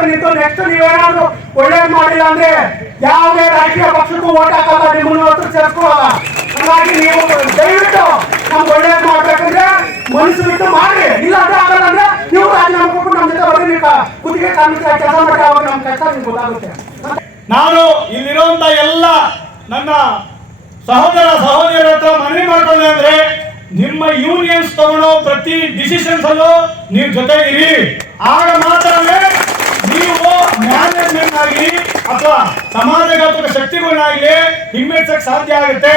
ಎದುರು ನಿಂತು ನೆಕ್ಸ್ಟ್ ನೀವೇನಾದ್ರು ಒಳ್ಳೇದು ಮಾಡಿಲ್ಲ ಅಂದ್ರೆ ಯಾವುದೇ ರಾಜಕೀಯ ಪಕ್ಷಕ್ಕೂ ಓಟ್ ಹಾಕಲ್ಲ, ನಿಮ್ಮನ್ನು ಹತ್ರ ಸೇರಿಸ್ಕೊಳ್ಳಲ್ಲ. ಹಾಗಾಗಿ ನೀವು ದಯವಿಟ್ಟು ನಮ್ಗೆ ಒಳ್ಳೇದು ಮಾಡ್ಬೇಕಂದ್ರೆ ಮನಸ್ಸು ಬಿಟ್ಟು ಮಾಡಿ, ಇಲ್ಲ ಅಂದ್ರೆ ಆಗಲ್ಲ ಅಂದ್ರೆ ನೀವು ರಾಜೀನಾಮೆ ಕೊಟ್ಟು ನಮ್ಮ ಜೊತೆ ಬರೀ ನೀವು ಗುತ್ತಿಗೆ ಕಾರ್ಮಿಕರ ಕೆಲಸ ಮಾಡಿ ಅವಾಗ ನಮ್ಮ ಕೆಲಸ ನಿಮ್ಗೆ ಗೊತ್ತಾಗುತ್ತೆ. ನಾನು ಇಲ್ಲಿರುವಂತ ಎಲ್ಲ ನನ್ನ ಸಹೋದರ ಸಹೋದರಿಯರ ಹತ್ರ ಮನವಿ ಮಾಡ್ಕೊಂಡೆ ಅಂದ್ರೆ, ನಿಮ್ಮ ಯೂನಿಯನ್ಸ್ ತಗೊಳ್ಳೋ ಪ್ರತಿ ಡಿಸಿಷನ್ಸ್ ಅಲ್ಲೂ ನೀವು ಜೊತೆಗಿರಿ. ಆಗ ಮಾತ್ರವೇ ನೀವು ಮ್ಯಾನೇಜ್ಮೆಂಟ್ ಆಗಿ ಅಥವಾ ಸಮಾಜಘಾತಕ ಶಕ್ತಿಗಳನ್ನಾಗಲಿ ಹಿಮ್ಮೆಚ್ಚಕ್ಕೆ ಸಾಧ್ಯ ಆಗುತ್ತೆ.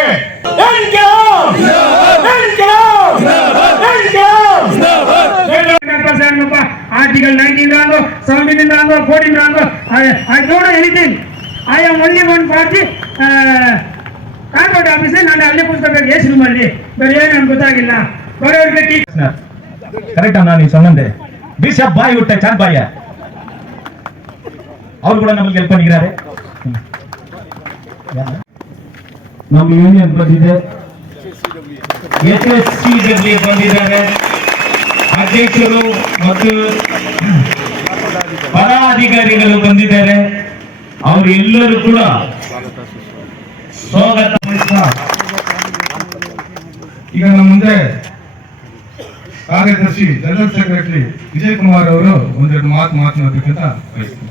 Article 19 rango, 17 rango, 14 rango. I don't know anything. I am only one party. Concord officer, ನಾನು ಅಲ್ಲಿ ಕೂತ್ಕೋಬೇಕು ಎಷ್ಟು ಮಾಡಿ ಬೇರೆ ಏನು ನಮ್ಗೆ ಗೊತ್ತಾಗಿಲ್ಲ. ಬರೋರಿಗೆ ಕರೆಕ್ಟ್ ಅಣ್ಣ ನೀವು ಸೊನ್ನೆ ಬಿಷಪ್ ಬಾಯಿ ಹುಟ್ಟೆ ಚಾಂದ್ ಬಾಯ ಅವ್ರು ಕೂಡ ನಮಗೆ ಹೆಲ್ಪ್ ಮಾಡಿದ್ದಾರೆ. ನಮ್ಮ ಯೂನಿಯನ್ ಬಂದಿದೆ, HSCW ಬಂದಿದ್ದಾರೆ, ಅಧ್ಯಕ್ಷರು ಮತ್ತು ಪದಾಧಿಕಾರಿಗಳು ಬಂದಿದ್ದಾರೆ. ಅವರು ಎಲ್ಲರೂ ಕೂಡ ಸ್ವಾಗತ. ಈಗ ನಮ್ಮ ಮುಂದೆ ಕಾರ್ಯದರ್ಶಿ ಜನರಲ್ ಸೆಕ್ರೆಟರಿ ವಿಜಯ್ ಕುಮಾರ್ ಅವರು ಒಂದೆರಡು ಮಾತನಾಡಬೇಕಂತ ಬಯಸ್ತೀನಿ.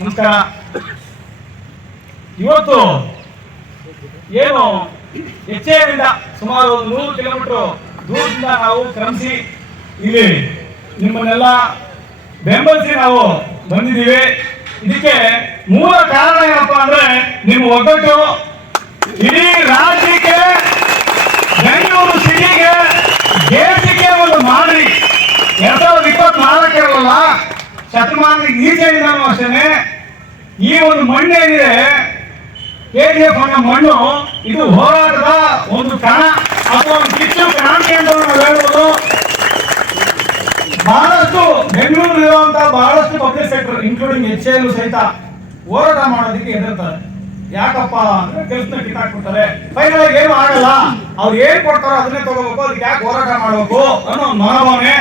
ನಮಸ್ಕಾರ. ಇವತ್ತು ಏನು ಹೆಚ್ಚೇನಿಂದ ಸುಮಾರು 100 ಕಿಲೋಮೀಟರ್ ದೂರದಿಂದ ನಾವು ಕ್ರಮಿಸಿ ಇಲ್ಲಿ ನಿಮ್ಮನ್ನೆಲ್ಲ ಬೆಂಬಲಿಸಿ ನಾವು ಬಂದಿದ್ದೀವಿ. ಇದಕ್ಕೆ ಮೂಲ ಕಾರಣ ಏನಪ್ಪಾ ಅಂದ್ರೆ ನಿಮ್ಮ ಒಗ್ಗಟ್ಟು. ಇಡೀ ರಾಜ್ಯಕ್ಕೆ, ಬೆಂಗಳೂರು ಸಿಟಿಗೆ, ದೇಶಕ್ಕೆ ಒಂದು ಮಾದರಿ. 2024 ಶತಮಾನದ ಈಚೆಯಿಂದನೂ ಅಷ್ಟೇ ಈ ಒಂದು ಮಣ್ಣು ಏನಿದೆ KGF ಅನ್ನೋ ಮಣ್ಣು, ಇದು ಹೋರಾಟದ ಒಂದು ಕಣ ಅಥವಾ ಒಂದು ಕಿಚ್ಚು ಕ್ರಾಂತಿ ಅಂತ ನಾವು ಹೇಳ್ಬೋದು. ಬಹಳಷ್ಟು ಬೆಂಗಳೂರು ಇರುವಂತಹ ಬಹಳಷ್ಟು ಪಬ್ಲಿಕ್ ಸೆಕ್ಟರ್ ಇನ್ಕ್ಲೂಡಿಂಗ್ HAL ಸಹಿತ ಹೋರಾಟ ಮಾಡೋದಕ್ಕೆ ಹೆದರ್ತಾರೆ. ಯಾಕಪ್ಪ ಅಂದ್ರೆ ಕೆಲಸನ ಕಿತ್ತಾಕ್ಬಿಡ್ತಾರೆ, ಫೈನಲ್ ಆಗಿ ಏನು ಆಗಲ್ಲ, ಅವ್ರು ಏನ್ ಕೊಡ್ತಾರೋ ಅದನ್ನೇ ತಗೋಬೇಕು, ಅದಕ್ಕೆ ಯಾಕೆ ಹೋರಾಟ ಮಾಡಬೇಕು ಅನ್ನೋ ಮನೋಭಾವನೆ.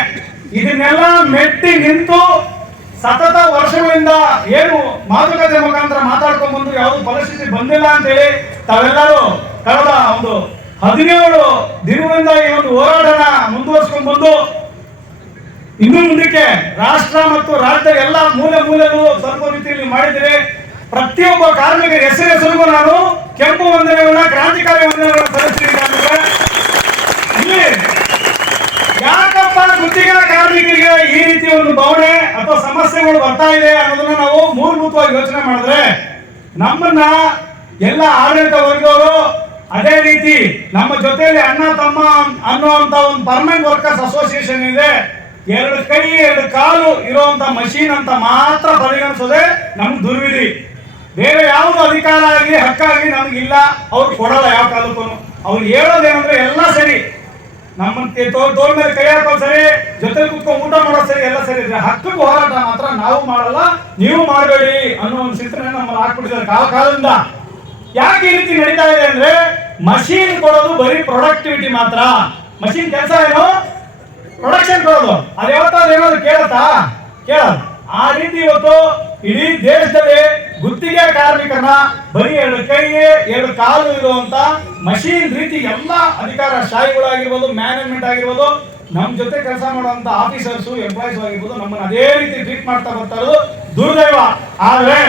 ಇದನ್ನೆಲ್ಲ ಮೆಟ್ಟಿ ನಿಂತು ಸತತ ವರ್ಷಗಳಿಂದ ಏನು ಮಾತುಕತೆ ಮುಖಾಂತರ ಮಾತಾಡ್ಕೊಂಡ್ ಬಂದು ಯಾವ್ದು ಪರಿಸ್ಥಿತಿ ಬಂದಿಲ್ಲ ಅಂತ ಹೇಳಿ ತಾವೆಲ್ಲರೂ ಕಳೆದ ಒಂದು 17 ದಿನಗಳಿಂದ ಈ ಒಂದು ಹೋರಾಟನ ಮುಂದುವರ್ಸ್ಕೊಂಡ್ ಬಂದು ಇನ್ನು ಮುಂದಕ್ಕೆ ರಾಷ್ಟ್ರ ಮತ್ತು ರಾಜ್ಯದ ಎಲ್ಲ ಮೂಲೆಗೂ ಸ್ವಲ್ಪ ರೀತಿಯಲ್ಲಿ ಮಾಡಿದರೆ ಪ್ರತಿಯೊಬ್ಬ ಕಾರ್ಮಿಕರ ಹೆಸರಿಗೂ ನಾನು ಕೆಂಪು ವಂದನೆಗಳನ್ನ, ಕ್ರಾಂತಿಕಾರಿ ವಂದನೆಗಳನ್ನ ಸಲ್ಲಿಸ್ತೀನಿ. ಇಲ್ಲಿ ಯಾಕಪ್ಪ ಗುತ್ತಿಗೆ ಕಾರ್ಮಿಕರಿಗೆ ಈ ರೀತಿ ಒಂದು ಭಾವನೆ ಅಥವಾ ಸಮಸ್ಯೆಗಳು ಬರ್ತಾ ಇದೆ ಅನ್ನೋದನ್ನ ನಾವು ಮೂಲಭೂತವಾಗಿ ಯೋಚನೆ ಮಾಡಿದ್ರೆ, ನಮ್ಮನ್ನ ಎಲ್ಲ ಆಡಳಿತ ವರ್ಗದವರು, ಅದೇ ರೀತಿ ನಮ್ಮ ಜೊತೆಯಲ್ಲಿ ಅಣ್ಣ ತಮ್ಮ ಅನ್ನುವಂತ ಒಂದು ಪರ್ಮನೆಂಟ್ ವರ್ಕರ್ಸ್ ಅಸೋಸಿಯೇಷನ್ ಇದೆ, 2 ಕೈ 2 ಕಾಲು ಇರುವಂತ ಮಷೀನ್ ಅಂತ ಮಾತ್ರ ಪರಿಗಣಿಸೋದೆ ನಮ್ಗೆ ದುರ್ವಿಧಿ. ಬೇರೆ ಯಾವ್ದು ಅಧಿಕಾರ ಆಗಲಿ ಹಕ್ಕಾಗಲಿ ನಮ್ಗಿಲ್ಲ, ಅವ್ರು ಕೊಡಲ್ಲ ಯಾವ ಕಾಲಕ್ಕೂ. ಅವ್ರು ಹೇಳೋದೇನಂದ್ರೆ ಎಲ್ಲ ಸರಿ, ನಮ್ಮ ತೋರ್ ಮೇಲೆ ಕೈ ಹಾಕೋದು ಸರಿ, ಜೊತೆ ಕುತ್ಕೊಂಡು ಊಟ ಮಾಡೋದು ಸರಿ, ಎಲ್ಲ ಸರಿ ಇದೆ. ಹಕ್ಕಕ್ಕೆ ಹೋರಾಟ ಮಾತ್ರ ನಾವು ಮಾಡಲ್ಲ, ನೀವು ಮಾಡಬೇಡಿ ಅನ್ನೋ ಒಂದು ಚಿಂತನೆ ನಮ್ಮಲ್ಲಿ ಹಾಕ್ಬಿಟ್ಟಿದ್ದಾರೆ ಕಾಲದಿಂದ. ಯಾಕೆ ಈ ರೀತಿ ನಡೀತಾ ಇದೆ ಅಂದ್ರೆ, ಮಷೀನ್ ಕೊಡೋದು ಬರೀ ಪ್ರೊಡಕ್ಟಿವಿಟಿ ಮಾತ್ರ. ಮಷೀನ್ ಕೆಲಸ ಏನು, ಪ್ರೊಡಕ್ಷನ್ ಕೊಡೋದು. ಅದು ಯಾವತ್ತಾದ್ರೂ ಏನಾದ್ರು ಕೇಳತ್ತಾ? ಕೇಳಲ್ಲ. ಆ ರೀತಿ ಇವತ್ತು ಇಡೀ ದೇಶದಲ್ಲಿ ಗುತ್ತಿಗೆ ಕಾರ್ಮಿಕರನ್ನ ಬರೀ 2 ಕೈ 2 ಕಾಲು ಇರುವಂತ ಮಷೀನ್ ರೀತಿ ಎಲ್ಲ ಅಧಿಕಾರ ಶಾಹಿಗಳಾಗಿರ್ಬೋದು, ಮ್ಯಾನೇಜ್ಮೆಂಟ್ ಆಗಿರ್ಬೋದು, ನಮ್ಮ ಜೊತೆ ಕೆಲಸ ಮಾಡುವಂತ ಆಫೀಸರ್ಸ್ ಎಂಪ್ಲಾಯೀಸ್ ಆಗಿರ್ಬೋದು, ನಮ್ಮನ್ನ ಅದೇ ರೀತಿ ಟ್ರೀಟ್ ಮಾಡ್ತಾ ಬರ್ತಾ ಇರೋದು ದುರ್ದೈವ. ಆದ್ರೆ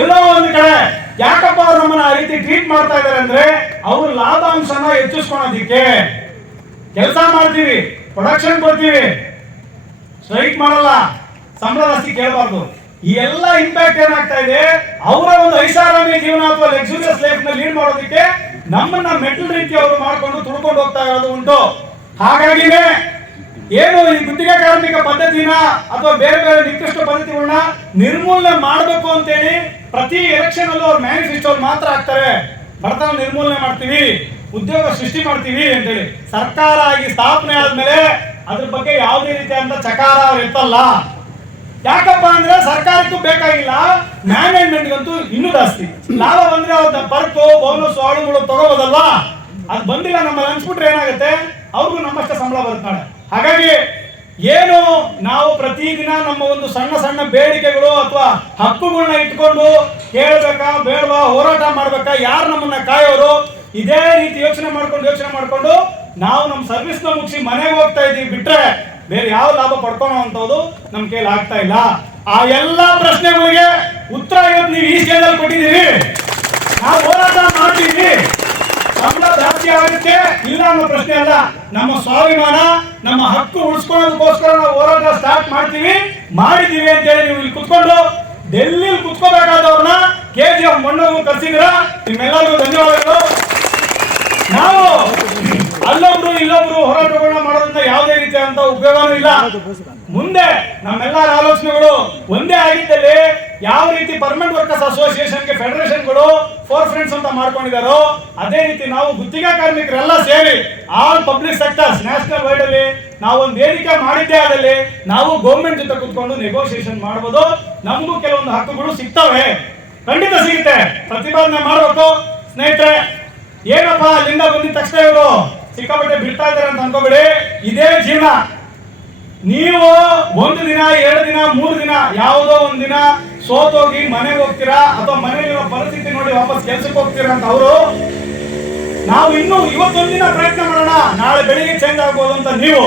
ಎಲ್ಲೋ ಒಂದು ಕಡೆ ಯಾಕಪ್ಪ ಅವ್ರು ನಮ್ಮನ್ನ ಆ ರೀತಿ ಟ್ರೀಟ್ ಮಾಡ್ತಾ ಇದಾರೆ ಅಂದ್ರೆ, ಅವ್ರ ಲಾಭಾಂಶನ ಹೆಚ್ಚಿಸ್ಕೊಳೋದಿಕ್ಕೆ ಕೆಲಸ ಮಾಡ್ತೀವಿ, ಪ್ರೊಡಕ್ಷನ್ ಕೊಡ್ತೀವಿ, ಸ್ಟ್ರೈಕ್ ಮಾಡಲ್ಲ, ಸಂಬಳ ಜಾಸ್ತಿ ಕೇಳಬಾರ್ದು. ಈ ಎಲ್ಲ ಇಂಪ್ಯಾಕ್ಟ್ ಏನಾಗ್ತಾ ಇದೆ, ಅವರ ಒಂದು ಐಷಾರಾಮಿ ಜೀವನ ಅಥವಾ ಲಕ್ಸುರಿಯಸ್ ಲೈಫ್ ನ ಲೀಡ್ ಮಾಡೋದಕ್ಕೆ ನಮ್ಮನ್ನ ಮೆಟಲ್ ರೀತಿ ಅವರು ಮಾಡ್ಕೊಂಡು ತುಳ್ಕೊಂಡು ಹೋಗ್ತಾ ಇರೋದು ಉಂಟು. ಹಾಗಾಗಿನೇ ಏನು ಈ ಗುತ್ತಿಗೆ ಕಾರ್ಮಿಕ ಪದ್ಧತಿನ ಅಥವಾ ಬೇರೆ ಬೇರೆ ನಿಕೃಷ್ಟ ಪದ್ಧತಿಗಳನ್ನ ನಿರ್ಮೂಲನೆ ಮಾಡಬೇಕು ಅಂತೇಳಿ ಪ್ರತಿ ಎಲೆಕ್ಷನ್ ಅಲ್ಲೂ ಅವ್ರ ಮ್ಯಾನಿಫೆಸ್ಟೋ ಮಾತ್ರ ಹಾಕ್ತಾರೆ, ಬಡತನ ನಿರ್ಮೂಲನೆ ಮಾಡ್ತೀವಿ, ಉದ್ಯೋಗ ಸೃಷ್ಟಿ ಮಾಡ್ತೀವಿ ಅಂತೇಳಿ. ಸರ್ಕಾರ ಆಗಿ ಸ್ಥಾಪನೆ ಆದ್ಮೇಲೆ ಅದ್ರ ಬಗ್ಗೆ ಯಾವುದೇ ರೀತಿಯಾದಂತ ಚಕಾರ ಅವ್ರು ಎತ್ತಲ್ಲ. ಯಾಕಪ್ಪ ಅಂದ್ರೆ ಸರ್ಕಾರಕ್ಕೂ ಬೇಕಾಗಿಲ್ಲ, ಮ್ಯಾನೇಜ್ಮೆಂಟ್ಗಂತೂ ಇನ್ನೂ ಜಾಸ್ತಿ ಲಾಭ ಬಂದ್ರೆ ಅವ್ರ ಪರ್ಕು ಬೋನಸ್ ಆಳುಗಳು ತಗೋಬೋದಲ್ವಾ, ಅದು ಬಂದಿಲ್ಲ ನಮ್ಮಲ್ಲಿ ಅನ್ಸ್ಬಿಟ್ರೆ ಏನಾಗುತ್ತೆ, ಅವ್ರಿಗೂ ನಮ್ಮಷ್ಟೇ ಸಂಬಳ ಬರುತ್ತಾಳೆ. ಹಾಗಾಗಿ ಏನು ನಾವು ಪ್ರತಿದಿನ ನಮ್ಮ ಒಂದು ಸಣ್ಣ ಸಣ್ಣ ಬೇಡಿಕೆಗಳು ಅಥವಾ ಹಕ್ಕುಗಳನ್ನ ಇಟ್ಕೊಂಡು ಕೇಳಬೇಕಾ ಬೇಡವಾ, ಹೋರಾಟ ಮಾಡ್ಬೇಕಾ, ಯಾರು ನಮ್ಮನ್ನ ಕಾಯೋರು, ಇದೇ ರೀತಿ ಯೋಚನೆ ಮಾಡ್ಕೊಂಡು ನಾವು ನಮ್ಮ ಸರ್ವಿಸ್ ನ ಮುಗಿಸಿ ಮನೆಗೆ ಹೋಗ್ತಾ ಇದೀವಿ ಬಿಟ್ರೆ ಬೇರೆ ಯಾವ ಲಾಭ ಪಡ್ಕೊಳ್ಳೋ ಅಂತದ್ದು ನಮ್ ಕೈಲಿ ಆಗ್ತಾ ಇಲ್ಲ. ಆ ಎಲ್ಲಾ ಪ್ರಶ್ನೆಗಳಿಗೆ ಉತ್ತರ ಇವತ್ತು ನೀವು ಈ ಸ್ಟೇಜ್ ಅಲ್ಲಿ ಕೊಟ್ಟಿದ್ದೀರಿ. ನಾವು ಹೋರಾಟ ಮಾಡ್ತೀವಿ, ಸಂಬಳ ಜಾಸ್ತಿ ಆಗುತ್ತೆ ಇಲ್ಲ ಅನ್ನೋ ಪ್ರಶ್ನೆ ಅಲ್ಲ. ನಮ್ಮ ಸ್ವಾಭಿಮಾನ, ನಮ್ಮ ಹಕ್ಕು ಉಳಿಸ್ಕೊಳ್ಳೋದಕ್ಕೋಸ್ಕರ ನಾವು ಹೋರಾಟ ಸ್ಟಾರ್ಟ್ ಮಾಡಿದೀವಿ ಅಂತ ಹೇಳಿ ನೀವು ಇಲ್ಲಿ ಕುತ್ಕೊಂಡು ಡೆಲ್ಲಿ ಕುತ್ಕೋಬೇಕಾದವ್ರನ್ನ KGF ಮಣ್ಣು ಕರ್ಸಿದಿರ, ನಿಮ್ಮೆಲ್ಲರಿಗೂ ಧನ್ಯವಾದಗಳು. ನಾವು ಅಲ್ಲೊಬ್ರು ಇಲ್ಲೊಬ್ರು ಹೋರಾಟಗಳನ್ನ ಮಾಡೋದ್ರಿಂದ ಯಾವುದೇ ರೀತಿಯಾದಂತ ಉಪಯೋಗನೂ ಇಲ್ಲ. ಮುಂದೆ ನಮ್ಮೆಲ್ಲರ ಆಲೋಚನೆಗಳು ಒಂದೇ ಆಗಿದ್ದಲ್ಲಿ ಯಾವ ರೀತಿ ಪರ್ಮನೆಂಟ್ ವರ್ಕರ್ಸ್ ಅಸೋಸಿಯೇಷನ್ಗೆ ಫೆಡರೇಷನ್ಗಳು 4 ಫ್ರೆಂಡ್ಸ್ ಅಂತ ಮಾಡ್ಕೊಂಡಿದಾರೋ ಅದೇ ರೀತಿ ನಾವು ಗುತ್ತಿಗೆ ಕಾರ್ಮಿಕರೆಲ್ಲ ಸೇರಿ all public sectors national wide ಅಲ್ಲಿ ನಾವು ಒಂದು ವೇದಿಕೆ ಮಾಡಿದ್ದೇ ಆದಲ್ಲಿ ನಾವು ಗೌರ್ಮೆಂಟ್ ಜೊತೆ ಕುತ್ಕೊಂಡು ನೆಗೋಸಿಯೇಷನ್ ಮಾಡಬಹುದು. ನಮಗೂ ಕೆಲವೊಂದು ಹಕ್ಕುಗಳು ಸಿಗ್ತವೆ, ಖಂಡಿತ ಸಿಗುತ್ತೆ. ಪ್ರತಿಪಾದನೆ ಮಾಡಬೇಕು ಸ್ನೇಹಿತರೆ. ಏನಪ್ಪ ಅಲ್ಲಿಂದ ಬಂದಿದ ತಕ್ಷಣ ಇವರು ಸಿಕ್ಕಾಪಟ್ಟೆ ಬಿಡ್ತಾ ಇದ್ದಾರೆ ಅಂತ ಅನ್ಕೋಬೇಡಿ. ಇದೇ ಜೀವನ. ನೀವು 1 ದಿನ 2 ದಿನ 3 ದಿನ ಯಾವುದೋ ಒಂದ್ ದಿನ ಸೋತೋಗಿ ಮನೆಗೆ ಹೋಗ್ತೀರಾ ಅಥವಾ ಮನೆಯಲ್ಲಿರೋ ಪರಿಸ್ಥಿತಿ ನೋಡಿ ವಾಪಸ್ ಕೆಲ್ಸಕ್ಕೆ ಹೋಗ್ತೀರಾ ಅಂತ ಅವರು. ನಾವು ಇನ್ನು ಇವತ್ತೊಂದ್ ದಿನ ಪ್ರಯತ್ನ ಮಾಡೋಣ, ನಾಳೆ ಬೆಳಿಗ್ಗೆ ಚೇಂಜ್ ಆಗ್ಬೋದು ಅಂತ ನೀವು.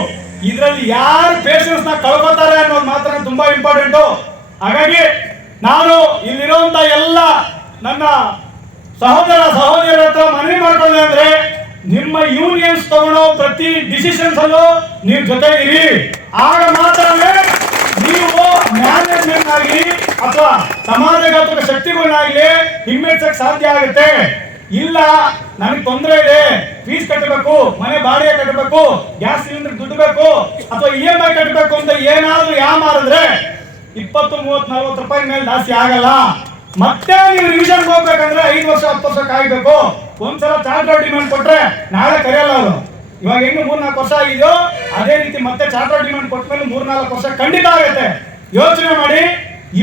ಇದ್ರಲ್ಲಿ ಯಾರು ಪೇಷನ್ಸ್ ನ ಕಳ್ಕೊತಾರೆ ಅನ್ನೋದು ಮಾತ್ರ ತುಂಬಾ ಇಂಪಾರ್ಟೆಂಟು. ಹಾಗಾಗಿ ನಾನು ಇಲ್ಲಿರುವಂತ ಎಲ್ಲ ನನ್ನ ಸಹೋದರಿಯರ ಹತ್ರ ಮನವಿ ಮಾಡ್ಕೊಂಡೆ ಅಂದ್ರೆ ನಿಮ್ಮ ಯೂನಿಯನ್ಸ್ ತಗೊಳ್ಳೋ ಪ್ರತಿ ಡಿಸಿಷನ್ಸ್ ಅಲ್ಲೂ ನೀವು ಜೊತೆಗಿರಿ. ಆಗ ಮಾತ್ರವೇ ನೀವು ಮ್ಯಾನೇಜ್ಮೆಂಟ್ ಆಗಲಿ ಅಥವಾ ಸಮಾಜಘಾತಕ ಶಕ್ತಿಗಳನ್ನಾಗಲಿ ಹಿಮ್ಮೆಚ್ಚಕ್ಕೆ ಸಾಧ್ಯ ಆಗುತ್ತೆ. ಇಲ್ಲ ನನಗೆ ತೊಂದರೆ ಇದೆ, ಫೀಸ್ ಕಟ್ಟಬೇಕು, ಮನೆ ಬಾಡಿಗೆ ಕಟ್ಟಬೇಕು, ಗ್ಯಾಸ್ ಸಿಲಿಂಡರ್ ದುಡ್ಡು ಬೇಕು ಅಥವಾ EMI ಕಟ್ಟಬೇಕು ಅಂತ ಏನಾದ್ರೂ ಮಾಡಿದ್ರೆ 20, 30, 40 ರೂಪಾಯಿ ಮೇಲೆ ಜಾಸ್ತಿ ಆಗಲ್ಲ. ಮತ್ತೆ ನೀವು ರಿವಿಷನ್ ಹೋಗ್ಬೇಕಂದ್ರೆ 5 ವರ್ಷ 10 ವರ್ಷ ಕಾಯ್ಬೇಕು. ಒಂದ್ಸಲ ಚಾರ್ಟರ್ ಡಿಮ್ಯಾಂಡ್ ಕೊಟ್ರೆ ನಾಳೆ ಕರೆಯಲ್ಲ ಅವರು. ಇವಾಗ ಹೆಂಗೆ 3-4 ವರ್ಷ ಆಗಿದೆಯೋ ಅದೇ ರೀತಿ ಮತ್ತೆ ಚಾರ್ಟರ್ ಡಿಮ್ಯಾಂಡ್ ಕೊಟ್ಮೇಲೆ 3-4 ವರ್ಷ ಖಂಡಿತ ಆಗುತ್ತೆ. ಯೋಚನೆ ಮಾಡಿ.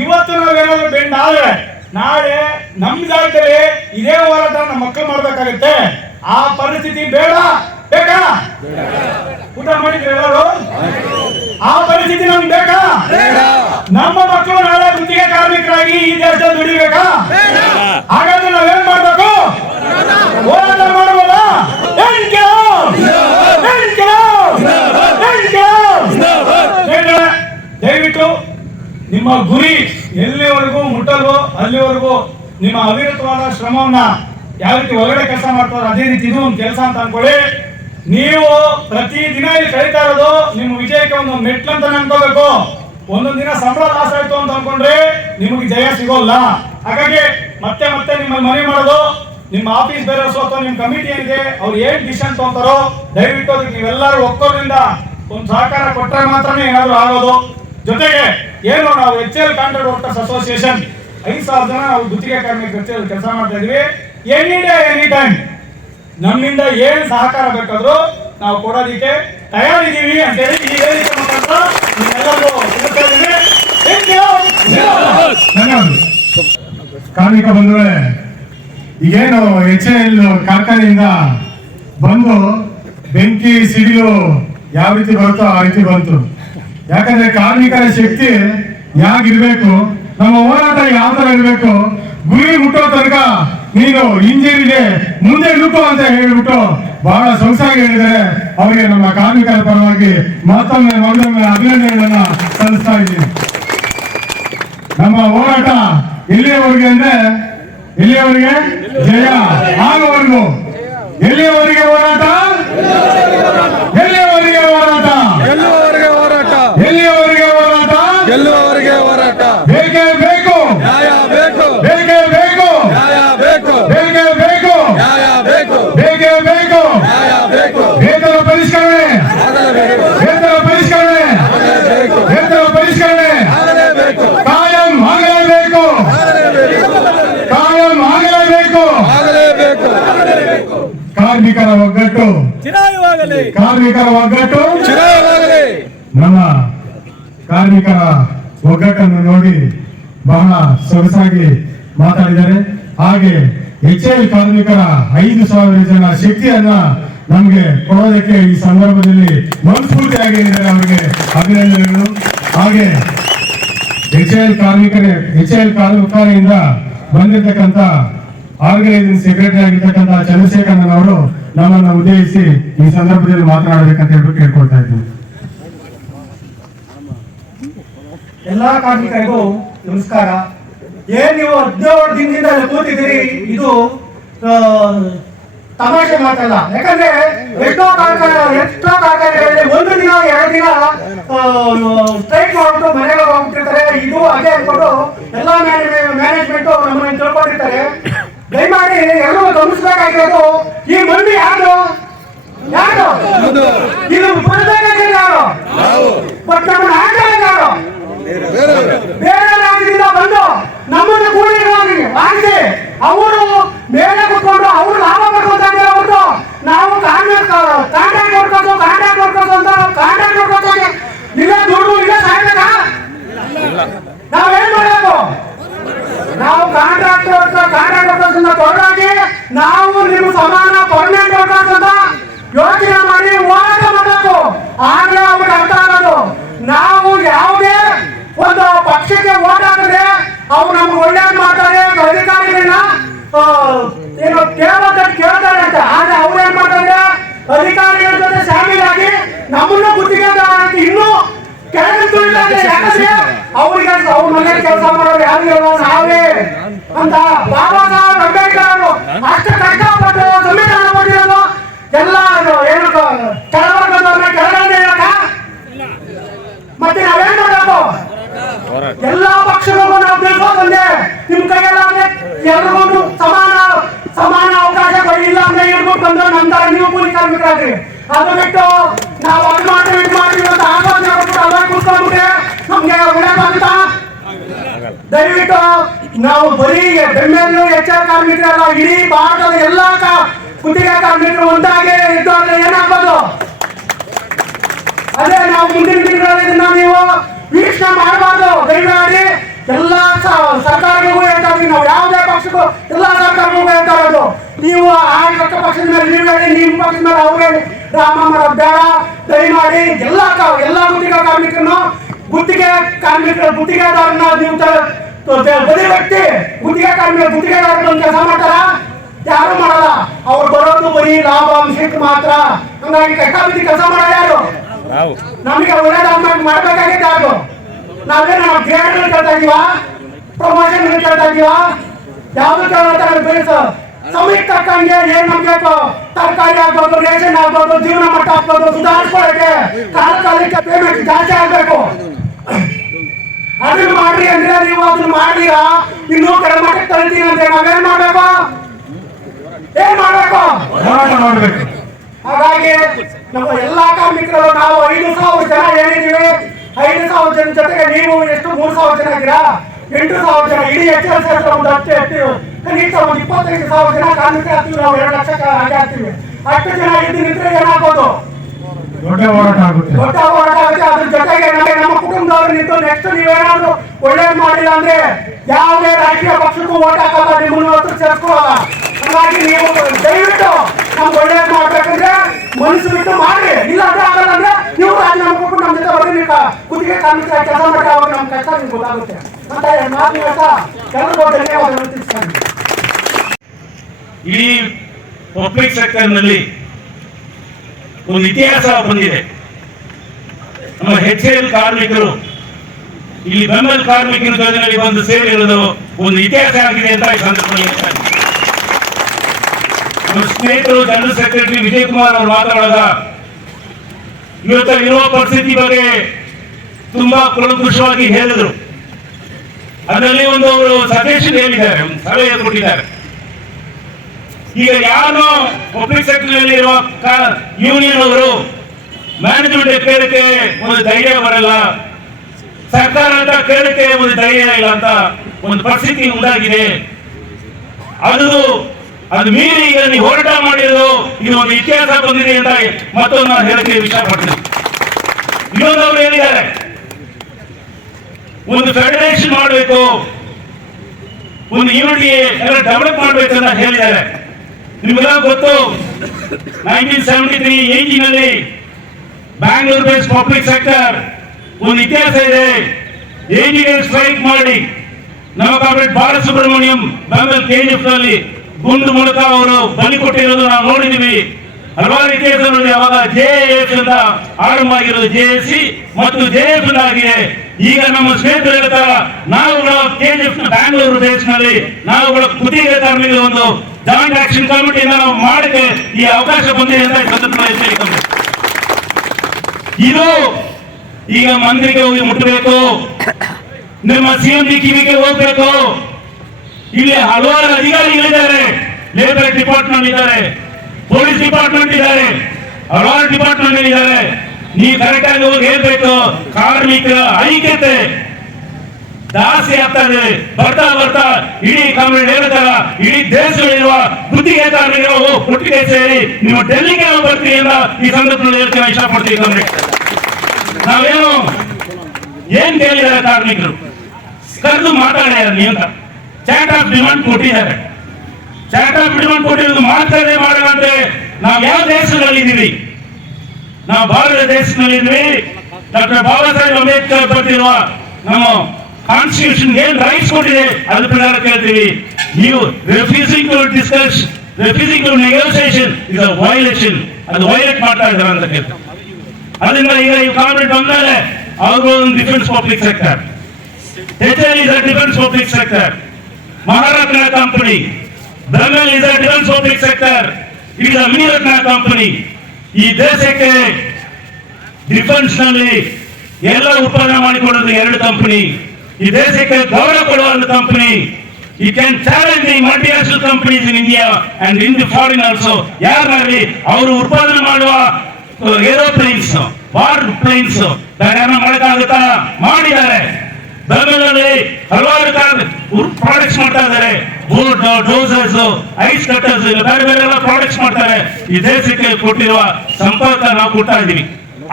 ಇವತ್ತು ನಾವೇನಾದ್ರೂ ಬೆಂಡ್ ಆದ್ರೆ ನಾಳೆ ನಮ್ ಜಾಗದಲ್ಲಿ ಇದೇ ಹೋರಾಟ ನಮ್ಮ ಮಕ್ಕಳು ಮಾಡ್ಬೇಕಾಗುತ್ತೆ. ಆ ಪರಿಸ್ಥಿತಿ ಬೇಕಾ? ಊಟ ಮಾಡಿದ್ರೆ ಎಲ್ಲರೂ ಆ ಪರಿಸ್ಥಿತಿ ನಮ್ಗೆ ಬೇಕಾ? ನಮ್ಮ ಮಕ್ಕಳು ನಾಳೆ ಗುತ್ತಿಗೆ ಕಾರ್ಮಿಕರಾಗಿ ಈ ದೇಶದಲ್ಲಿ ದುಡಿಬೇಕಾ? ಹಾಗಾದ್ರೆ ನಾವೇನ್ ಮಾಡ್ಬೇಕು? ಹೋರಾಟ ಮಾಡಬಹುದಾ? ದಯವಿಟ್ಟು ನಿಮ್ಮ ಗುರಿ ಎಲ್ಲಿವರೆಗೂ ಮುಟ್ಟಲ್ವೋ ಅಲ್ಲಿವರೆಗೂ ನಿಮ್ಮ ಅವಿರತವಾದ ಶ್ರಮವನ್ನ ಯಾವ ರೀತಿ ಒಳಗಡೆ ಕೆಲಸ ಮಾಡ್ತಾರೋ ಅದೇ ರೀತಿ ಇದು ಒಂದು ಕೆಲಸ ಅಂತ ಅನ್ಕೊಳ್ಳಿ. ನೀವು ಪ್ರತಿ ದಿನ ಇಲ್ಲಿ ಕಳೀತಾ ಇರೋದು ನಿಮ್ಮ ವಿಜಯಕ್ಕೆ ಒಂದು ಮೆಟ್ಲು ಅಂತ ಅನ್ಕೋಬೇಕು. ಒಂದೊಂದು ದಿನ ಸಂಬಳ ಲಾಸ್ ಆಯ್ತು ಅಂತ ಅನ್ಕೊಂಡ್ರೆ ನಿಮಗೆ ಜಯ ಸಿಗೋಲ್ಲ. ಹಾಗಾಗಿ ಮತ್ತೆ ನಿಮ್ಮಲ್ಲಿ ಮನವಿ ಮಾಡೋದು, ನಿಮ್ಮ ಆಫೀಸ್ ಬೇರೆಯವ್ರು ಅಥವಾ ನಿಮ್ಮ ಕಮಿಟಿ ಏನಿದೆ ಅವ್ರು ಏನ್ ಡಿಸಿಷನ್ ತಗೊಂತಾರೋ ದಯವಿಟ್ಟು ಅದಕ್ಕೆ ನೀವೆಲ್ಲರೂ ಒಕ್ಕೋದ್ರಿಂದ ಒಂದು ಸಹಕಾರ ಕೊಟ್ಟರೆ ಮಾತ್ರನೇ ಏನಾದ್ರು ಆಗೋದು. ಜೊತೆಗೆ ಏನು ನಾವು HL ಕಾಂಟ್ರಾಕ್ಟ್ ವರ್ಕರ್ಸ್ ಅಸೋಸಿಯೇಷನ್ 5,000 ಜನ ನಾವು ಗುತ್ತಿಗೆ ಕಾರ್ಮಿಕರು ಕೆಲಸ ಮಾಡ್ತಾ ಇದೀವಿ. ಎನಿ ಡೇ ಎನಿ ಟೈಮ್ ನಮ್ಮಿಂದ ಏನ್ ಸಹಕಾರ ಬೇಕಾದ್ರೂ ನಾವು ಕೊಡೋದಿಕ್ಕೆ ತಯಾರಿದ್ದೀವಿ ಅಂತ ಹೇಳಿ ಈ ವೇದಿಕೆ ಮುಖಾಂತರ ನಿಮ್ಮೆಲ್ಲರಿಗೂ ತಿಳಿಸ್ತಾ ಇದ್ದೀವಿ. ಧನ್ಯವಾದ. ಕಾರ್ಮಿಕ ಬಂಧುಗಳೇ, ಈಗೇನು HL ಕಾರ್ಖಾನೆಯಿಂದ ಬಂದು ಬೆಂಕಿ ಸಿಡಿಲು ಯಾವ ರೀತಿ ಬರುತ್ತೋ ಆ ರೀತಿ ಬಂತು. ಯಾಕಂದ್ರೆ ಕಾರ್ಮಿಕರ ಶಕ್ತಿ ಯಾಗಿರ್ಬೇಕು, ನಮ್ಮ ಹೋರಾಟ ಯಾವ ತರ ಇರ್ಬೇಕು, ಗುರಿ ಮುಟ್ಟೋ ತನಕ ನೀನು ಇಂಜಿನಿಯರಿಗೆ ಮುಂದೆ ನುಗ್ಗು ಅಂತ ಹೇಳ್ಬಿಟ್ಟು ಬಹಳ ಸೊಗಸಾಗಿ ಹೇಳಿದರೆ ಅವರಿಗೆ ನಮ್ಮ ಕಾರ್ಮಿಕರ ಪರವಾಗಿ ಮತ್ತೊಮ್ಮೆ ಅಭಿನಂದನೆಗಳನ್ನ ಸಲ್ಲಿಸ್ತಾ ಇದ್ದೀನಿ. ನಮ್ಮ ಹೋರಾಟ ಎಲ್ಲಿಯವರೆಗೆ ಅಂದ್ರೆ ಎಲ್ಲಿಯವರೆಗೆ ಜಯ ಆಗುವವರೆಗೂ. ಎಲ್ಲಿಯವರೆಗೆ ಹೋರಾಟ? ಎಲ್ಲಿಯವರೆಗೆ ಹೋರಾಟ? ಎಲ್ಲಿಯವರೆಗೆ ಹೋರಾಟ? ಗೆಲ್ಲುವವರೆಗೆ ಹೋರಾಟ. ಬೇಕೇ ಬೇಕು, ನ್ಯಾಯ ಬೇಕು, ಬೇಕೇ ಬೇಕು, ನ್ಯಾಯ ಬೇಕು, ಬೇಕೇ ಬೇಕು, ನ್ಯಾಯ ಬೇಕು, ಬೇಕೇ ಬೇಕು. ನ್ಯಾಯ ಬೇಕು, ವೇತನ ಪರಿಷ್ಕರಣೆ, ಆಗಲೇಬೇಕು, ವೇತನ ಪರಿಷ್ಕರಣೆ, ಆಗಲೇಬೇಕು, ವೇತನ ಪರಿಷ್ಕರಣೆ ಆಗಲೇಬೇಕು, ಕಾಯಂ ಆಗಲೇಬೇಕು, ಆಗಲೇಬೇಕು, ಕಾಯಂ ಆಗಲೇಬೇಕು. ಆಗಲೇಬೇಕು. ಕಾರ್ಮಿಕರ ಒಗ್ಗಟ್ಟು, ಚಿರಾಯವಾಗಲಿ, ಕಾರ್ಮಿಕರ ಒಗ್ಗಟ್ಟು, ಚಿರಾಯವಾಗಲಿ. ನಮ್ಮ ಕಾರ್ಮಿಕರ ಒಗ್ಗಟ್ಟನ್ನು ನೋಡಿ ಬಹಳ ಸೊಗಸಾಗಿ ಮಾತಾಡಿದ್ದಾರೆ. ಹಾಗೆ HAL ಕಾರ್ಮಿಕರ 5,000 ಜನ ಶಕ್ತಿಯನ್ನ ನಮಗೆ ಕೊಡೋದಕ್ಕೆ ಈ ಸಂದರ್ಭದಲ್ಲಿ ಮನಸ್ಫೂರ್ತಿಯಾಗಿ ಹೇಳಿದ್ದಾರೆ. ಅವರಿಗೆ ಅಭಿನಂದನೆಗಳು. ಹಾಗೆ HAL ಕಾರ್ಮಿಕರಿಂದ ಬಂದಿರತಕ್ಕಂತ ಆರ್ಗನೈಸಿಂಗ್ ಸೆಕ್ರೆಟರಿ ಆಗಿರ್ತಕ್ಕಂಥ ಚಂದ್ರಶೇಖರನ್ ಅವರು ನಮ್ಮನ್ನು ಉದ್ದೇಶಿಸಿ ಈ ಸಂದರ್ಭದಲ್ಲಿ ಮಾತನಾಡಬೇಕಂತ ಹೇಳ್ಬಿಟ್ಟು ಕೇಳ್ಕೊಳ್ತಾ ಇದ್ದೀನಿ. ಎಲ್ಲಾ ಕಾರ್ಮಿಕರಿಗೂ ನಮಸ್ಕಾರ. ಏನ್ ನೀವು 17 ದಿನದಿಂದ ಇಲ್ಲಿ ಕೂತಿದ್ದೀರಿ, ಇದು ತಮಾಷೆ ಮಾತಲ್ಲ. ಯಾಕಂದ್ರೆ ಎಷ್ಟೋ ಕಾರ್ಖಾನೆಗಳಲ್ಲಿ 1 ದಿನ 2 ದಿನ ಸ್ಟ್ರೈಕ್ ಮಾಡ್ಬಿಟ್ಟು ಮನೆಗೆ ಹೋಗ್ಬಿಟ್ಟಿರ್ತಾರೆ. ಇದು ಅದೇ ಅನ್ಕೊಂಡು ಎಲ್ಲಾ ಮ್ಯಾನೇಜ್ಮೆಂಟ್ ನಮ್ಮನ್ನ ತಿಳ್ಕೊಂಡಿರ್ತಾರೆ. ದಯಮಾಡಿ ಎಲ್ಲರೂ ಗಮನಿಸಬೇಕಾಗಿರೋದು, ಈ ಮಂದಿ ಯಾರು ಇದು ಬರಬೇಕಾಗಿರೋದು ಯಾರು? ಬಟ್ ನಮ್ಮನ್ನ ಹಾಕೋದು ಯಾರು? ಬೇರೆ ರಾಜ್ಯದಿಂದ ಬಂದು ನಮ್ಮನ್ನು ಕೂಲಿಗಳಾಗಿ ಆಗಿಸಿ ಅವರು ಮೇಲೆ ಕುತ್ಕೊಂಡು ಅವರು ಲಾಭ ಮಾಡ್ಕೊತಾರೆ. ಹೊರತು ನಾವು ಕಾಂಟ್ರಾಕ್ಟ್ ನೋಡ್ಕೋದು ಅಂತ ಕಾಂಟ್ರಾಕ್ಟ್ ನೋಡ್ಕೋತೀವಿ. ಇಲ್ಲ ದುಡ್ಡು ಇಲ್ಲ ಸಾಯ್ಬೇಕಾ? ನಾವೇನ್ ಮಾಡಬೇಕು? ನಾವು ಕಾಂಟ್ರಾಕ್ಟ್ ತೊಡಗಿ ನಾವು ನಿಮ್ಮ ಸಮಾನ ಪರ್ಮನೆಂಟ್ ವರ್ಕರ್ಸ್ ಅಂತ ಯೋಚನೆ ಮಾಡಿ ಹೋರಾಟ ಮಾಡಬೇಕು. ಆಗ್ಲೇ ಅವ್ರಿಗೆ ಅರ್ಥ ಆಗೋದು. ನಾವು ಯಾವುದೇ ಒಂದು ಪಕ್ಷಕ್ಕೆ ಓಟ್ ಹಾಕಿದ್ರೆ ಅವ್ರು ನಮ್ಗೆ ಒಳ್ಳೇದು ಮಾಡ್ತಾರೆ, ಅಧಿಕಾರಿಗಳನ್ನ ಏನು ಕೇಳ್ತಾರೆ ಅಂತ. ಆದ್ರೆ ಅವ್ರು ಏನ್ ಮಾಡ್ತಾರೆ, ಅಧಿಕಾರಿಗಳ ಜೊತೆ ಶಾಮೀಲ್ ಆಗಿ ನಮ್ಮನ್ನು ಗುತ್ತಿಗೆ ಇನ್ನೂ ಕೆಳಗೆ ತುಳಿತಾರೆ. ಯಾಕಂದ್ರೆ ಅವ್ರಿಗೆ ಅವ್ರ ಮನೇಲಿ ಕೆಲಸ ಮಾಡೋರು ಯಾರು ನಾವೇ ಅಂತ. ಬಾಬಾ ಸಾಹೇಬ್ ಅಂಬೇಡ್ಕರ್ ಅವರು ಅಷ್ಟು ಕಷ್ಟಪಟ್ಟು ಸಂವಿಧಾನ ಮಾಡಿರೋದು ಎಲ್ಲ ಏನು ಕೆಳವರ್ಗದವ್ರನ್ನ ಕೆಳಗಡೆ ಇರಕ. ಮತ್ತೆ ನಾವೇನ್ ಮಾಡಬೇಕು? ಎಲ್ಲಾ ಪಕ್ಷಗಳಿಗೂ ನಾವು ತಿಳ್ಕೊಂಡ್ಬಂದೆ. ನಿಮ್ ಕೈಯಲ್ಲಾದ್ರೆ ಎಲ್ರಿಗೊಂದು ಸಮಾನ ಅವಕಾಶ ಕೊಡಿ. ಇಲ್ಲ ಅಂದ್ರೆ ಹೇಳ್ಬಿಟ್ಟು ಬಂದ್ರೆ ನಂತರ ನೀವು ಕೂಲಿ ಕಾರ್ಮಿಕರಾದ್ರಿ. ಅದು ಬಿಟ್ಟು ನಾವು ಅದು ಮಾಡ್ತೀವಿ ಅಂತ ಆಲೋಚನೆ ಕೊಟ್ಟು ಅವಾಗ ಕೂತ್ಕೊಂಡ್ಬಿಟ್ರೆ ನಮ್ಗೆ ಒಳ್ಳೇದಾಗುತ್ತಾ? ದಯವಿಟ್ಟು ನಾವು ಬರೀ ಬೆಮ್ಮೆಲ್ಲು HAL ಕಾರ್ಮಿಕರಲ್ಲ, ಇಡೀ ಭಾರತದ ಎಲ್ಲಾ ಗುತ್ತಿಗೆ ಕಾರ್ಮಿಕರು ಒಂದಾಗಿ ಇದ್ದು ಅಂದ್ರೆ ಏನಾಗ್ಬೋದು? ಅದೇ ನಾವು ಮುಂದಿನ ದಿನಗಳಲ್ಲಿ ನೀವು ವೀಕ್ಷಣೆ ಮಾಡಬಾರ್ದು. ದಯಮಾಡಿ ಎಲ್ಲಾ ಸರ್ಕಾರಗಳಿಗೂ ಹೇಳ್ತಾ ಇದೀವಿ, ನಾವು ಯಾವುದೇ ಪಕ್ಷಕ್ಕೂ ಎಲ್ಲಾ ಸರ್ಕಾರಗಳಿಗೂ ಹೇಳ್ತಾ ಇರೋದು, ನೀವು ಆ ಪಕ್ಷದ ಮೇಲೆ ನೀವು ಹೇಳಿ, ನಿಮ್ಮ ಪಕ್ಷದ ಮೇಲೆ ಅವ್ರು ಹೇಳಿ, ಡ್ರಾಮ ಮಾಡೋದು ಬೇಡ. ದಯಮಾಡಿ ಎಲ್ಲಾ ಗುತ್ತಿಗೆ ಕಾರ್ಮಿಕರನ್ನು ಗುತ್ತಿಗೆದಾರನ್ನ ನೀವು ಬದಿ ವ್ಯಕ್ತಿ ಗುತ್ತಿಗೆದಾರರು ಕೆಲಸ ಮಾಡ್ತಾರ? ಯಾರು ಮಾಡಲ್ಲ. ಅವ್ರು ಬರೋದು ಬರೀ ಲಾಭ ಅಂಶಕ್ಕೆ ಮಾತ್ರ. ಹಂಗಾಗಿ ಕಟ್ಟಾಬಿದ್ದಿ ಕೆಲಸ ಮಾಡೋದು ಯಾರು? ನಮಗೆ ಒಳ್ಳೇದಾಗಿ ಮಾಡ್ಬೇಕಾಗಿದ್ದ ಯಾರು? ನಾವೇನು ಗ್ರೇಡ್ ಕೇಳ್ತಾ ಇದೀವ, ಪ್ರಮೋಷನ್ ಕೇಳ್ತಾ ಇದೀವ? ಯಾವ್ದು ಕೇಳ್ತಾರೆ? ಬೇರೆ ಸಮಯಕ್ಕೆ ತಕ್ಕಂಗೆ ಏನ್ ನಮ್ಗೆ ತರಕಾರಿ ಆಗ್ಬೋದು, ರೇಷನ್ ಆಗ್ಬೋದು, ಜೀವನ ಮಟ್ಟ ಆಗ್ಬೋದು ಸುಧಾರಿಸ್ಕೊಳ್ಳಕ್ಕೆ ಕಾಲಕ್ಕೆ ಪೇಮೆಂಟ್ ಜಾಸ್ತಿ ಆಗ್ಬೇಕು. ಅದನ್ನ ಮಾಡ್ರಿ ಅಂದ್ರೆ ನೀವು ಅದನ್ನ ಮಾಡಿರಾ ಇನ್ನೂ ಕೆಳಮಟ್ಟಕ್ಕೆ ತಳ್ತೀನಿ ಅಂದ್ರೆ ನಾವೇನ್ ಮಾಡ್ಬೇಕು? ಹೋರಾಟ ಮಾಡಬೇಕು. ಹಾಗಾಗಿ ನಮ್ಮ ಎಲ್ಲಾ ಕಾರ್ಮಿಕರು ನಾವು 5,000 ಜನ ಹೇಳಿದೀವಿ. 5,000 ಜನ ಜೊತೆಗೆ ನೀವು ಎಷ್ಟು 3,000 ಜನ ಇದ್ದೀರಾ? 8,000 ಜನ. ಇಡೀ HAL ಸೇರಿದ್ರೆ ಒಂದು ಕನಿಷ್ಠ ಒಂದು 25,000 ಜನ ಕಾರ್ಮಿಕರು ಆಗ್ತೀವಿ. ನಾವು 2 ಲಕ್ಷ ಹಾಗೆ ಆಗ್ತೀವಿ. ಅಷ್ಟು ಜನ ಇದ್ದು ನಿಂತ್ರೆ ಏನಾಗ್ಬೋದು? ದೊಡ್ಡ ಹೋರಾಟ ಆಗುತ್ತೆ. ಅದ್ರ ಜೊತೆಗೆ ನಮ್ಮ ಕುಟುಂಬದವರು ನಿಂತು ನೆಕ್ಸ್ಟ್ ನೀವೇನಾದ್ರು ಒಳ್ಳೇದು ಮಾಡಿಲ್ಲ ಅಂದ್ರೆ ಯಾವುದೇ ರಾಜಕೀಯ ಪಕ್ಷಕ್ಕೂ ಓಟ್ ಹಾಕಲ್ಲ, ನಿಮ್ಮನ್ನು ಹತ್ರ ಸೇರ್ಕೊಳ್ಳಲ್ಲ. ಹಾಗಾಗಿ ನೀವು ದಯವಿಟ್ಟು ನಮ್ಗೆ ಒಳ್ಳೇದು ಮಾಡ್ಬೇಕಂದ್ರೆ ಮನಸ್ಸು ಬಿಟ್ಟು ಮಾಡಿ. ಇಲ್ಲ ಅಂದ್ರೆ ಆಗಲ್ಲ ಅಂದ್ರೆ ನೀವು ರಾಜೀನಾಮೆ ಕೊಟ್ಟು ನಮ್ಮ ಜೊತೆ ಬರ್ರಿ. ನೀವು ಗುತ್ತಿಗೆ ಕಾರ್ಮಿಕರ ಕೆಲಸ ಮಾಡಿ ಅವಾಗ ನಮ್ಮ ಕಷ್ಟ ನಿಮ್ಗೆ ಗೊತ್ತಾಗುತ್ತೆ ಅಂತ ಮಾತು ಹೇಳ್ತಾ ಎಲ್ಲರಿಗೂ ಧನ್ಯವಾದಗಳು ತಿಳಿಸ್ತಾರೆ. ಈ ಪಬ್ಲಿಕ್ ಸೆಕ್ಟರ್ ನಲ್ಲಿ ಒಂದು ಇತಿಹಾಸ ಬಂದಿದೆ. ನಮ್ಮ HAL ಕಾರ್ಮಿಕರು ಇಲ್ಲಿ ಬೆಂಬಲ ಕಾರ್ಮಿಕರ ಜೊತೆಯಲ್ಲಿ ಬಂದು ಸೇರಿರುವುದು ಒಂದು ಇತಿಹಾಸ ಆಗಿದೆ ಅಂತ ಈ ಸಂದರ್ಭದಲ್ಲಿ ಹೇಳ್ತಾರೆ. ನಮ್ಮ ಸ್ನೇಹಿತರು ಜನರಲ್ ಸೆಕ್ರೆಟರಿ ವಿಜಯ್ ಕುಮಾರ್ ಅವರು ಮಾತನಾಡಿದ ಇವತ್ತು ಇರುವ ಪರಿಸ್ಥಿತಿ ಬಗ್ಗೆ ತುಂಬಾ ಕೂಲಂಕುಷವಾಗಿ ಹೇಳಿದರು. ಅದರಲ್ಲಿ ಒಂದು ಅವರು ಸಜೆಷನ್ ಹೇಳಿದ್ದಾರೆ, ಒಂದು ಸಲಹೆ ಕೊಟ್ಟಿದ್ದಾರೆ. ಈಗ ಯಾರು ಪಬ್ಲಿಕ್ ಸೆಕ್ಟರ್ ನಲ್ಲಿ ಇರುವ ಯೂನಿಯನ್ ಅವರು ಮ್ಯಾನೇಜ್ಮೆಂಟ್ ಕೇಳಕ್ಕೆ ಒಂದು ಧೈರ್ಯ ಬರಲ್ಲ, ಸರ್ಕಾರ ಅಂತ ಕೇಳಕ್ಕೆ ಒಂದು ಧೈರ್ಯ ಇಲ್ಲ ಅಂತ ಒಂದು ಪರಿಸ್ಥಿತಿ ಉಂಟಾಗಿದೆ. ಅದು ಮೀರಿ ಈಗ ನೀವು ಹೋರಾಟ ಮಾಡಿರೋದು ಇದು ಒಂದು ಇತಿಹಾಸ ಬಂದಿದೆ ಅಂತ ಮತ್ತೊಂದು ನಾನು ಹೇಳಕ್ಕೆ ಇಷ್ಟಪಡ್ತೀನಿ. ಇನ್ನೊಂದು ಅವರು ಹೇಳಿದ್ದಾರೆ, ಒಂದು ಫೆಡರೇಷನ್ ಮಾಡಬೇಕು, ಒಂದು ಯೂನಿಟಿ ಎಲ್ಲ ಡೆವಲಪ್ ಮಾಡಬೇಕು ಅಂತ ಹೇಳಿದ್ದಾರೆ. ನಿಮಗೆಲ್ಲ ಗೊತ್ತು, 1973 80ನಲ್ಲಿ ಬ್ಯಾಂಗ್ಳೂರ್ ಬೇಸ್ಡ್ ಪಬ್ಲಿಕ್ ಸೆಕ್ಟರ್ ಒಂದು ಇತಿಹಾಸ ಇದೆ. 80 ಸ್ಟ್ರೈಕ್ ಮಾಡಿ ನಮ್ಮ ಕಾಮ್ರೇಡ್ ಬಾಲಸುಬ್ರಹ್ಮಣ್ಯಂ ಬೆಂಬಲ್ KGF ನಲ್ಲಿ ಗುಂಡು ಮೂಲಕ ಅವರು ಬಲಿ ಕೊಟ್ಟಿರೋದು ನಾವು ನೋಡಿದೀವಿ. ಹಲವಾರು ಇತಿಹಾಸಗಳಲ್ಲಿ ಅವಾಗ JAF ಅಂತ ಆರಂಭ ಆಗಿರೋದು JSC ಮತ್ತು JF ಆಗಿದೆ. ಈಗ ನಮ್ಮ ಸ್ನೇಹಿತರು ಹೇಳ್ತಾರ, ನಾವುಗಳ KGF ಬ್ಯಾಂಗ್ಳೂರು ಬೇಸ್ ನಲ್ಲಿ ನಾವುಗಳ ಗುತ್ತಿಗೆ ಕಾರ್ಮಿಕರ ಒಂದು ಜಾಯಿಂಟ್ ಆಕ್ಷನ್ ಕಮಿಟಿಯಿಂದ ನಾವು ಮಾಡಕ್ಕೆ ಈ ಅವಕಾಶ ಬಂದಿದೆ ಅಂತ ಇದು ಈಗ ಮಂತ್ರಿಗೆ ಹೋಗಿ ಮುಟ್ಟಬೇಕು, ನಿಮ್ಮ CM ಕಿವಿಗೆ ಹೋಗ್ಬೇಕು. ಇಲ್ಲಿ ಹಲವಾರು ಅಧಿಕಾರಿಗಳಿದ್ದಾರೆ, ಲೇಬರ್ ಡಿಪಾರ್ಟ್ಮೆಂಟ್ ಇದ್ದಾರೆ, ಪೊಲೀಸ್ ಡಿಪಾರ್ಟ್ಮೆಂಟ್ ಇದ್ದಾರೆ, ಹಲವಾರು ಡಿಪಾರ್ಟ್ಮೆಂಟ್ ಇದ್ದಾರೆ. ನೀವು ಕರೆಕ್ಟ್ ಆಗಿ ಹೋಗಿ ಹೇಳ್ಬೇಕು, ಕಾರ್ಮಿಕರ ಐಕ್ಯತೆ ಜಾಸ್ತಿ ಆಗ್ತಾ ಇದೆ. ಬರ್ತಾ ಬರ್ತಾ ಇಡೀ ಕಾಮ್ರೇಡ್ ಹೇಳ್ತಾರ, ಇಡೀ ದೇಶದಲ್ಲಿರುವ ಗುತ್ತಿಗೆ ಕಾರ್ಮಿಕರು ಒಟ್ಟಿಗೆ ಸೇರಿ ನೀವು ಡೆಲ್ಲಿಗೆ ನಾವು ಬರ್ತೀವಿ ಅಂತ ಈ ಸಂದರ್ಭದಲ್ಲಿ ಹೇಳ್ತೀನಿ, ಇಷ್ಟಪಡ್ತೀವಿ. ಕಾಮ್ರೇಡ್ ನಾವೇನು ಏನ್ ಕೇಳಿದ್ದಾರೆ ಕಾರ್ಮಿಕರು ಕರೆದು ಮಾತಾಡ್ಯಾರ ನೀವು ಅಂತ ಚಾರ್ಟ್ ಆಫ್ ಡಿಮಾಂಡ್ ಕೊಟ್ಟಿದ್ದಾರೆ. ಚಾರ್ಟ್ ಆಫ್ ಡಿಮಾಂಡ್ ಕೊಟ್ಟಿರೋದು ಮಾತಾಡೇ ಮಾಡದಂತೆ ನಾವು ಯಾವ ದೇಶದಲ್ಲಿ ಇದ್ದೀವಿ? ನಾವು ಭಾರತ ದೇಶದಲ್ಲಿದ್ವಿ. ಡಾಕ್ಟರ್ ಬಾಬಾ ಸಾಹೇಬ್ ಅಂಬೇಡ್ಕರ್ ಬರ್ತಿರುವ ನಮ್ಮ ಕಾನ್ಸ್ಟಿಟ್ಯೂಷನ್ ಏನ್ ರೈಟ್ಸ್ ಕೊಟ್ಟಿದೆ ಅದ್ರ ಪ್ರಕಾರ ಕೇಳ್ತೀವಿ. ನೀವು refusing to discuss, refusing to negotiation is a violation, ಅದು ವೈಲೇಟ್ ಮಾಡ್ತಾ ಇದ್ದಾರೆ ಅಂತ ಕೇಳ್ತೀವಿ. ಅದರಿಂದ ಈಗ ಈ ಕಾನ್ವೆಂಟ್ ಬಂದರೆ ಅವರು ಒಂದು defence public sector, HAL is a defense public sector, Maharatna company, Brahman is a defense public sector, it is a Miniratna company. ಈ ದೇಶಕ್ಕೆ ಡಿಫೆನ್ಸ್ ನಲ್ಲಿ ಎಲ್ಲ ಉತ್ಪಾದನೆ ಮಾಡಿಕೊಡೋದು 2 ಕಂಪನಿ. ಈ ದೇಶಕ್ಕೆ ಗೌರವ ಕೊಡುವ ಒಂದು company. You can challenge the multinational companies in India and in the foreign also. ಯಾರಾಗಲಿ ಅವರು ಉತ್ಪಾದನೆ ಮಾಡುವ ಏರೋಪ್ಲೇನ್ಸ್, ವಾರ್ ಪ್ಲೇನ್ಸ್ ಯಾರನ್ನ ಮಾಡಕ್ಕಾಗುತ್ತಾ? ಮಾಡಿದ್ದಾರೆ. ಬೆಂಗಳೂರಲ್ಲಿ ಹಲವಾರು ಪ್ರಾಡಕ್ಟ್ಸ್ ಮಾಡ್ತಾ ಇದ್ದಾರೆ. ಬೋಟ್, ಡೋಸರ್ಸ್, ಐಸ್ ಕಟ್ಟರ್ಸ್, ಬೇರೆ ಬೇರೆ ಎಲ್ಲ ಪ್ರಾಡಕ್ಟ್ಸ್ ಮಾಡ್ತಾರೆ. ಈ ದೇಶಕ್ಕೆ ಕೊಟ್ಟಿರುವ ಸಂಪರ್ಕ ನಾವು ಕೊಡ್ತಾ ಇದೀವಿ.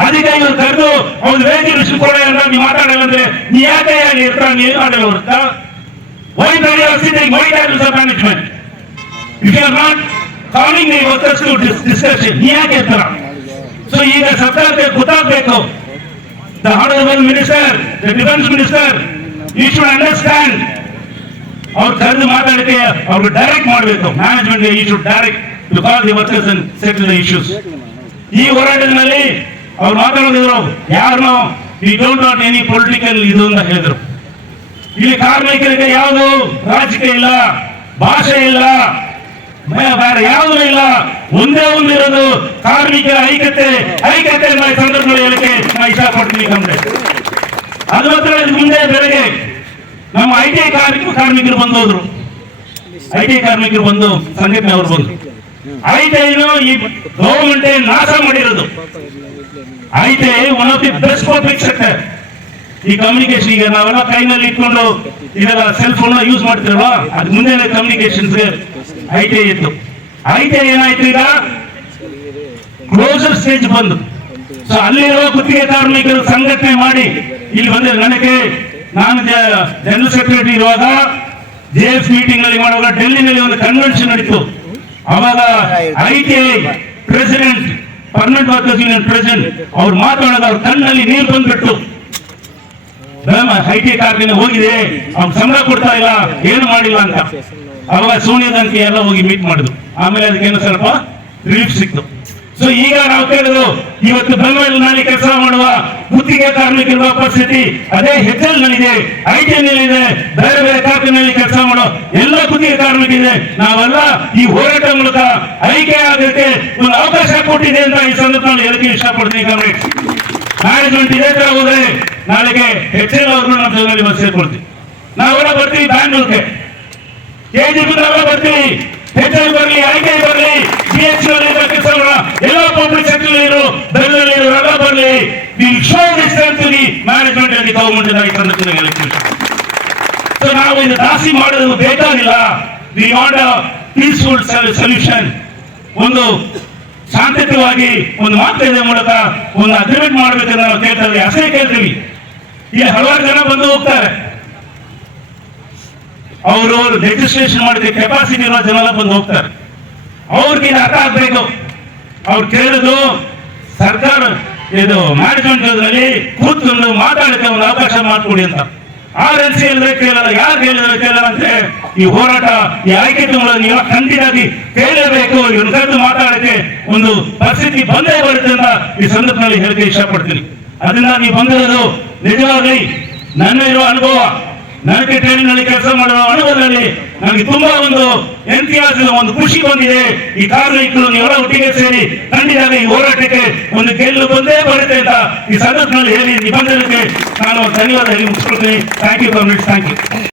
ಅದಕ್ಕೆ ಇವ್ರು ಕರೆದು ಅವ್ರು ವೇದಿಕೆ ಕೊಡ ನೀವು ಮಾತಾಡಲ್ಲ ಅಂದ್ರೆ ನೀ ಯಾಕೆ ಇರ್ತಾರ? ನೀವು ಮಾಡಲ್ಲ ಅವ್ರ why are you sitting? Why are you management? If you are not calling the workers to discussion, ನೀ ಯಾಕೆ ಇರ್ತಾರ? ಸೊ ಈಗ ಸರ್ಕಾರಕ್ಕೆ ಗೊತ್ತಾಗಬೇಕು. The honorable minister, the defense minister, you should understand. ಅವ್ರು ಕರೆದು ಮಾತಾಡಕ್ಕೆ ಅವ್ರು ಡೈರೆಕ್ಟ್ ಮಾಡಬೇಕು. Management you should direct to call the workers and settle the issues. ಈ ಹೋರಾಟದಲ್ಲಿ ಅವ್ರು ಮಾತಾಡಿದ್ರು, ಯಾರನ್ನೋ we don't not any political ಇದು ಅಂತ ಹೇಳಿದ್ರು. ಇಲ್ಲಿ ಕಾರ್ಮಿಕರಿಗೆ ಯಾವುದು ರಾಜಕೀಯ ಇಲ್ಲ, ಭಾಷೆ ಇಲ್ಲ, ಬೇರೆ ಯಾವುದೂ ಇಲ್ಲ. ಒಂದೇ ಒಂದಿರೋದು ಕಾರ್ಮಿಕರ ಐಕ್ಯತೆ. ಐಕ್ಯತೆ ಸಂದರ್ಭದಲ್ಲಿ ಹೇಳಕ್ಕೆ ನಾನು ಇಷ್ಟಪಡ್ತೀನಿ. ಅದು ಮಾತ್ರ ಮುಂದೆ ಬೆಳಗ್ಗೆ ನಮ್ಮ IT ಕಾರ್ಮಿಕರು ಬಂದೋದ್ರು. IT ಕಾರ್ಮಿಕರು ಬಂದು ಸಂಘಟನೆ ಅವರು ಬಂದು ITI ಈ ಗವರ್ಮೆಂಟ್ ನಾಶ ಮಾಡಿರೋದು. ITI one of the best public sector. ಈ ಕಮ್ಯುನಿಕೇಶನ್ ಈಗ ನಾವೆಲ್ಲ ಕೈನಲ್ಲಿ ಇಟ್ಕೊಂಡು ಇದೆಲ್ಲ ಸೆಲ್ ಫೋನ್ ಯೂಸ್ ಮಾಡ್ತಿರಲ್ಲ, ಅದು ಮುಂದೆ ಕಮ್ಯುನಿಕೇಶನ್ಸ್ ITI ಇತ್ತು. ITI ಏನಾಯ್ತು, ಈಗ ಕ್ಲೋಸರ್ ಸ್ಟೇಜ್ ಬಂದು. ಸೊ ಅಲ್ಲಿರುವ ಗುತ್ತಿಗೆ ಕಾರ್ಮಿಕರು ಸಂಘಟನೆ ಮಾಡಿ ಇಲ್ಲಿ ಬಂದಿದ್ದಾರೆ. ನನಗೆ ನಾನು ಜನರಲ್ ಸೆಕ್ರೆಟರಿ ಇರುವಾಗ JF ಮೀಟಿಂಗ್ ನಲ್ಲಿ ಮಾಡುವಾಗ ಡೆಲ್ಲಿನಲ್ಲಿ ಒಂದು ಕನ್ವೆನ್ಷನ್ ನಡೀತು. ಅವಾಗ ITI president, permanent workers union president ಅವ್ರು ಮಾತಾಡೋದು ಅವ್ರ ಕಣ್ಣಲ್ಲಿ ನೀರು ಬಂದ್ಬಿಟ್ಟು, IT ಕಾರ್ಮಿಕ ಹೋಗಿದೆ, ಅವ್ರು ಸಂಬಳ ಕೊಡ್ತಾ ಇಲ್ಲ, ಏನು ಮಾಡಿಲ್ಲ ಅಂತ. ಅವಾಗ ಸೋನಿಯಾ ಗಾಂಧಿ ಎಲ್ಲ ಹೋಗಿ ಮೀಟ್ ಮಾಡಿದ್ರು. ಆಮೇಲೆ ಅದಕ್ಕೇನು ಸ್ವಲ್ಪ ರಿಲೀಫ್ ಸಿಕ್ತು. ಸೊ ಈಗ ನಾವು ಕೇಳಿದ್ರು, ಇವತ್ತು ಬೆಂಗಳೂರಿನಲ್ಲಿ ಕೆಲಸ ಮಾಡುವ ಗುತ್ತಿಗೆ ಕಾರ್ಮಿಕರ ಪರಿಸ್ಥಿತಿ ಅದೇ HAL ನಲ್ಲಿದೆ, ITI ನಲ್ಲಿದೆ, ಬೇರೆ ಬೇರೆ ಕಾರ್ಖಾನೆಯಲ್ಲಿ ಕೆಲಸ ಮಾಡೋ ಎಲ್ಲ ಗುತ್ತಿಗೆ ಕಾರ್ಮಿಕರಿದೆ. ನಾವೆಲ್ಲ ಈ ಹೋರಾಟ ಮೂಲಕ ಐಕ್ಯ ಆಗೋಕ್ಕೆ ಒಂದು ಅವಕಾಶ ಕೊಟ್ಟಿದೆ ಅಂತ ಈ ಸಂದರ್ಭದಲ್ಲಿ ಹೇಳಕ್ಕೆ ಇಷ್ಟಪಡ್ತೀನಿ. ಮ್ಯಾನೇಜ್ಮೆಂಟ್ ಇದೇ ತರ ಹೋದ್ರೆ ನಾಳೆಗೆ HAL ಅವ್ರನ್ನ ನಮ್ಮ ಜೊತೆಯಲ್ಲಿ ಸೇರ್ಕೊಳ್ತೀವಿ. ನಾವೆಲ್ಲ ಬರ್ತೀವಿ ಬ್ಯಾಂಗ್ಳೂರ್ಗೆ, KGF ನಾವೆಲ್ಲ ಬರ್ತೀವಿ. HAL ಬರಲಿ, ITI ಬರಲಿ, BHEL ಕೆಲಸ ಎಲ್ಲ ಪಬ್ಲಿಕ್ ಸೆಕ್ಟರ್ ಇರೋ ಬೆಂಗಳೂರಲ್ಲಿ ಎಲ್ಲ ಬರಲಿ. ಮ್ಯಾನೇಜ್ಮೆಂಟ್ ಅಲ್ಲಿ ಗವರ್ಮೆಂಟ್. ಸೊ ನಾವು ಇದು ಜಾಸ್ತಿ ಮಾಡೋದು ಬೇಕಾಗಿಲ್ಲ. We want a peaceful solution. ಒಂದು ಶಾಂತಿಯುತವಾಗಿ ಒಂದು ಮಾತುಕತೆ ಮೂಲಕ ಒಂದು ಅಗ್ರಿಮೆಂಟ್ ಮಾಡಬೇಕಂತ ನಾವು ಕೇಳ್ತಾ ಇದ್ದೀವಿ. ಅಷ್ಟೇ ಕೇಳ್ತೀವಿ. ಇಲ್ಲಿ ಹಲವಾರು ಜನ ಬಂದು ಹೋಗ್ತಾರೆ. ಅವರು ಲೆಜಿಸ್ಲೇಷನ್ ಮಾಡಿದ ಕೆಪಾಸಿಟಿ ಇರೋ ಜನ ಎಲ್ಲ ಬಂದು ಹೋಗ್ತಾರೆ. ಅವ್ರಿಗೆ ಅರ್ಥ ಆಗ್ಬೇಕು. ಅವ್ರು ಕೇಳಿದ್ರು ಸರ್ಕಾರ ಇದು ಮ್ಯಾನೇಜ್ಮೆಂಟ್ ಕೂತ್ಕೊಂಡು ಮಾತಾಡಕ್ಕೆ ಒಂದು ಅವಕಾಶ ಮಾಡಿಕೊಡಿ ಅಂತ. RLC ಹೇಳಿದ್ರೆ ಕೇಳಲ್ಲ, ಯಾರು ಹೇಳಿದ್ರೆ ಕೇಳಲ್ಲ ಅಂದ್ರೆ ಈ ಹೋರಾಟ, ಈ ಆಯ್ಕೆ ನೀವು ಖಂಡಿತವಾಗಿ ಕೇಳಬೇಕು. ಇವ್ರ ಕರೆದು ಮಾತಾಡಕ್ಕೆ ಒಂದು ಪರಿಸ್ಥಿತಿ ಬಂದೇ ಬರುತ್ತೆ ಅಂತ ಈ ಸಂದರ್ಭದಲ್ಲಿ ಹೇಳಕ್ಕೆ ಇಷ್ಟಪಡ್ತೀನಿ. ಅದನ್ನ ನೀವು ಬಂದಿರೋದು ನಿಜವಾಗ್ಲಿ ನನ್ನ ಇರುವ ಅನುಭವ, ನನಗೆ ಟ್ರೈನಿಂಗ್ ನಲ್ಲಿ ಕೆಲಸ ಮಾಡುವ ಅನುಭವದಲ್ಲಿ ನನಗೆ ತುಂಬಾ ಒಂದು ಎಂತಿಯಾಸದ ಒಂದು ಖುಷಿ ಬಂದಿದೆ. ಈ ಕಾರ್ಮಿಕರು ನೀವೆಲ್ಲ ಒಟ್ಟಿಗೆ ಸೇರಿ ಖಂಡಿತವಾಗಿ ಈ ಹೋರಾಟಕ್ಕೆ ಒಂದು ಗೆಲ್ಲು ಬಂದೇ ಬರುತ್ತೆ ಅಂತ ಈ ಸಂದರ್ಭದಲ್ಲಿ ಹೇಳಿ ನಿಬಂಧನೆಗೆ ನಾನು ಧನ್ಯವಾದ ಹೇಳಿ ಮುಗಿಸ್ಕೊಳ್ತೀನಿ. Thank you.